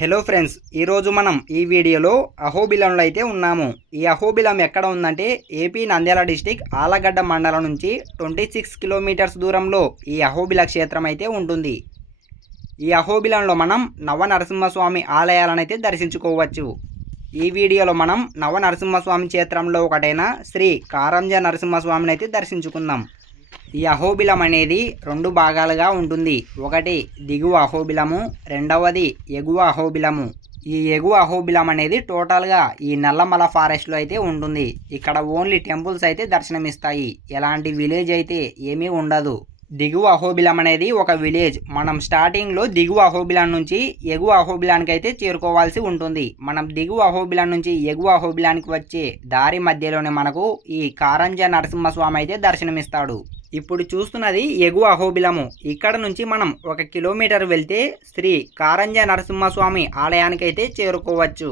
Hello friends ఈరోజు మనం ఈ వీడియోలో అహోబిలంలో అయితే ఉన్నాము. ఈ అహోబిలం ఎక్కడ ఉందంటే ఏపీ నంద్యాల డిస్టిక్ ఆలగడ్డ మండలం నుంచి ట్వంటీ సిక్స్ కిలోమీటర్స్ దూరంలో ఈ అహోబిల క్షేత్రం అయితే ఉంటుంది. ఈ అహోబిలంలో మనం నవ నరసింహస్వామి ఆలయాలను అయితే దర్శించుకోవచ్చు. ఈ వీడియోలో మనం నవ నరసింహస్వామి క్షేత్రంలో ఒకటైన శ్రీ కారంజ నరసింహస్వామిని అయితే దర్శించుకుందాం. ఈ అహోబిలం అనేది రెండు భాగాలుగా ఉంటుంది. ఒకటి దిగువ అహోబిలము రెండవది ఎగువ అహోబిలము. ఈ ఎగువ అహోబిలం అనేది టోటల్గా ఈ నల్లమల ఫారెస్ట్లో అయితే ఉంటుంది. ఇక్కడ ఓన్లీ టెంపుల్స్ అయితే దర్శనమిస్తాయి. ఎలాంటి విలేజ్ అయితే ఏమీ ఉండదు. దిగువ అహోబిలం అనేది ఒక విలేజ్. మనం స్టార్టింగ్లో దిగువ అహోబిలం నుంచి ఎగువ అహోబిలానికి అయితే చేరుకోవాల్సి ఉంటుంది. మనం దిగువ అహోబిలం నుంచి ఎగువ అహోబిలానికి వచ్చే దారి మధ్యలోనే మనకు ఈ కారంజ నరసింహస్వామి అయితే దర్శనమిస్తాడు. ఇప్పుడు చూస్తున్నది ఎగువ అహోబిలము ఇక్కడ నుంచి మనం ఒక కిలోమీటర్ వెళ్తే శ్రీ కారంజ నరసింహస్వామి ఆలయానికి అయితే చేరుకోవచ్చు.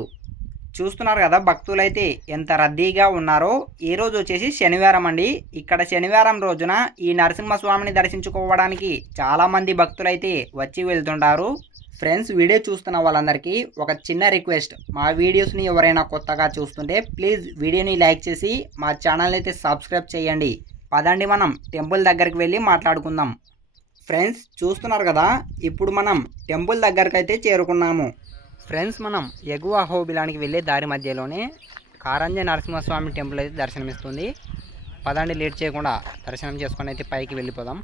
చూస్తున్నారు కదా భక్తులైతే ఎంత రద్దీగా ఉన్నారో. ఈ రోజు వచ్చేసి శనివారం అండి. ఇక్కడ శనివారం రోజున ఈ నరసింహస్వామిని దర్శించుకోవడానికి చాలామంది భక్తులైతే వచ్చి వెళ్తుంటారు. ఫ్రెండ్స్ వీడియో చూస్తున్న వాళ్ళందరికీ ఒక చిన్న రిక్వెస్ట్. మా వీడియోస్ని ఎవరైనా కొత్తగా చూస్తుంటే ప్లీజ్ వీడియోని లైక్ చేసి మా ఛానల్ అయితే సబ్స్క్రైబ్ చేయండి. పదండి మనం టెంపుల్ దగ్గరికి వెళ్ళి మాట్లాడుకుందాం. ఫ్రెండ్స్ చూస్తున్నారు కదా ఇప్పుడు మనం టెంపుల్ దగ్గరికి అయితే చేరుకున్నాము. ఫ్రెండ్స్ మనం ఎగువ అహోబిలానికి వెళ్ళే దారి మధ్యలోనే కారంజ నరసింహస్వామి టెంపుల్ అయితే దర్శనమిస్తుంది. పదండి లేట్ చేయకుండా దర్శనం చేసుకొని అయితే పైకి వెళ్ళిపోదాం.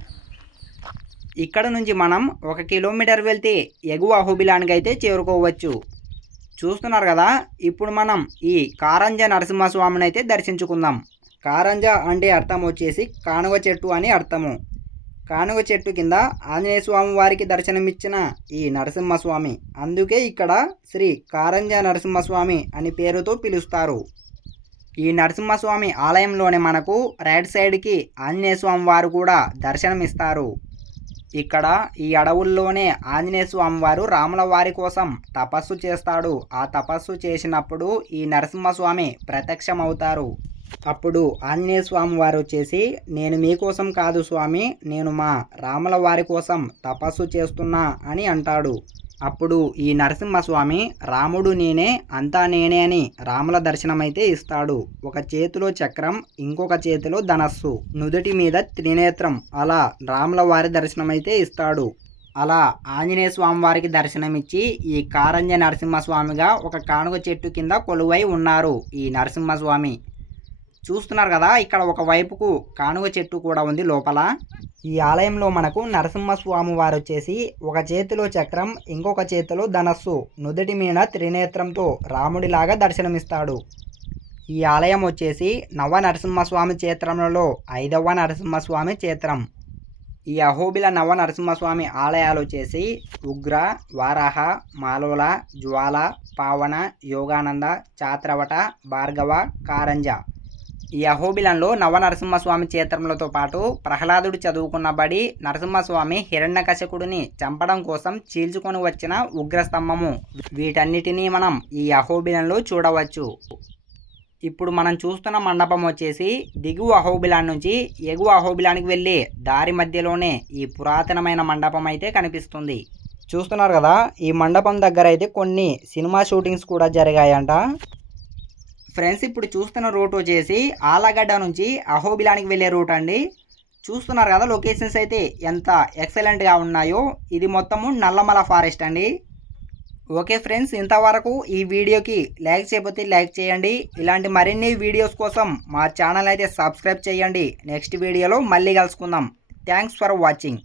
ఇక్కడ నుంచి మనం ఒక కిలోమీటర్ వెళ్తే ఎగువ అహోబిలానికి అయితే చేరుకోవచ్చు. చూస్తున్నారు కదా ఇప్పుడు మనం ఈ కారంజ నరసింహస్వామిని అయితే దర్శించుకుందాం. కారంజ అంటే అర్థం వచ్చేసి కానుగ చెట్టు అని అర్థము. కానుగ చెట్టు కింద ఆంజనేయ స్వామి వారికి దర్శనమిచ్చిన ఈ నరసింహస్వామి. అందుకే ఇక్కడ శ్రీ కారంజ నరసింహస్వామి అని పేరుతో పిలుస్తారు. ఈ నరసింహస్వామి ఆలయంలోనే మనకు రైట్ సైడ్కి ఆంజనేయ స్వామి వారు కూడా దర్శనమిస్తారు. ఇక్కడ ఈ అడవుల్లోనే ఆంజనేయ స్వామి వారు రాముల వారి కోసం తపస్సు చేస్తాడు. ఆ తపస్సు చేసినప్పుడు ఈ నరసింహస్వామి ప్రత్యక్షమవుతారు. అప్పుడు ఆంజనేయ స్వామి వారు వచ్చేసి నేను మీకోసం కాదు స్వామి నేను మా రాముల వారి కోసం తపస్సు చేస్తున్నా అని అంటాడు. అప్పుడు ఈ నరసింహస్వామి రాముడు నేనే అంతా నేనే అని రాముల దర్శనమైతే ఇస్తాడు. ఒక చేతిలో చక్రం ఇంకొక చేతిలో ధనస్సు నుదుటి మీద త్రినేత్రం అలా రాముల వారి దర్శనమైతే ఇస్తాడు. అలా ఆంజనేయ స్వామి వారికి దర్శనమిచ్చి ఈ కారంజ నరసింహస్వామిగా ఒక కానుగ చెట్టు కింద కొలువై ఉన్నారు ఈ నరసింహస్వామి. చూస్తున్నారు కదా ఇక్కడ ఒక వైపుకు కానుగ చెట్టు కూడా ఉంది లోపల. ఈ ఆలయంలో మనకు నరసింహస్వామి వారు వచ్చేసి ఒక చేతిలో చక్రం ఇంకొక చేతిలో ధనస్సు నుదుటి మీద త్రినేత్రంతో రాముడిలాగా దర్శనమిస్తాడు. ఈ ఆలయం వచ్చేసి నవ నరసింహస్వామి క్షేత్రంలో ఐదవ నరసింహస్వామి క్షేత్రం. ఈ అహోబిల నవ నరసింహస్వామి ఆలయాలు వచ్చేసి ఉగ్ర వారాహ మాలోల జ్వాల పావన యోగానంద చాత్రవట భార్గవ కారంజ. ఈ అహోబిలంలో నవ నరసింహస్వామి క్షేత్రములతో పాటు ప్రహ్లాదుడు చదువుకున్న బడి నరసింహస్వామి హిరణ్యకశకుడిని చంపడం కోసం చీల్చుకొని వచ్చిన ఉగ్రస్తంభము. వీటన్నిటినీ మనం ఈ అహోబిలంలో చూడవచ్చు. ఇప్పుడు మనం చూస్తున్న మండపం వచ్చేసి దిగువ అహోబిలాన్ నుంచి ఎగువ అహోబిలానికి వెళ్ళే దారి మధ్యలోనే ఈ పురాతనమైన మండపం అయితే కనిపిస్తుంది. చూస్తున్నారు కదా ఈ మండపం దగ్గర అయితే కొన్ని సినిమా షూటింగ్స్ కూడా జరిగాయంట. ఫ్రెండ్స్ ఇప్పుడు చూస్తున్న రూట్ వచ్చేసి ఆలగడ్డ నుంచి అహోబిలానికి వెళ్ళే రూట్ అండి. చూస్తున్నారు కదా లొకేషన్స్ అయితే ఎంత ఎక్సలెంట్గా ఉన్నాయో. ఇది మొత్తము నల్లమల ఫారెస్ట్ అండి. ఓకే ఫ్రెండ్స్ ఇంతవరకు ఈ వీడియోకి లైక్ చేయకపోతే లైక్ చేయండి. ఇలాంటి మరిన్ని వీడియోస్ కోసం మా ఛానల్ అయితే సబ్స్క్రైబ్ చేయండి. నెక్స్ట్ వీడియోలో మళ్ళీ కలుసుకుందాం. Thanks for watching.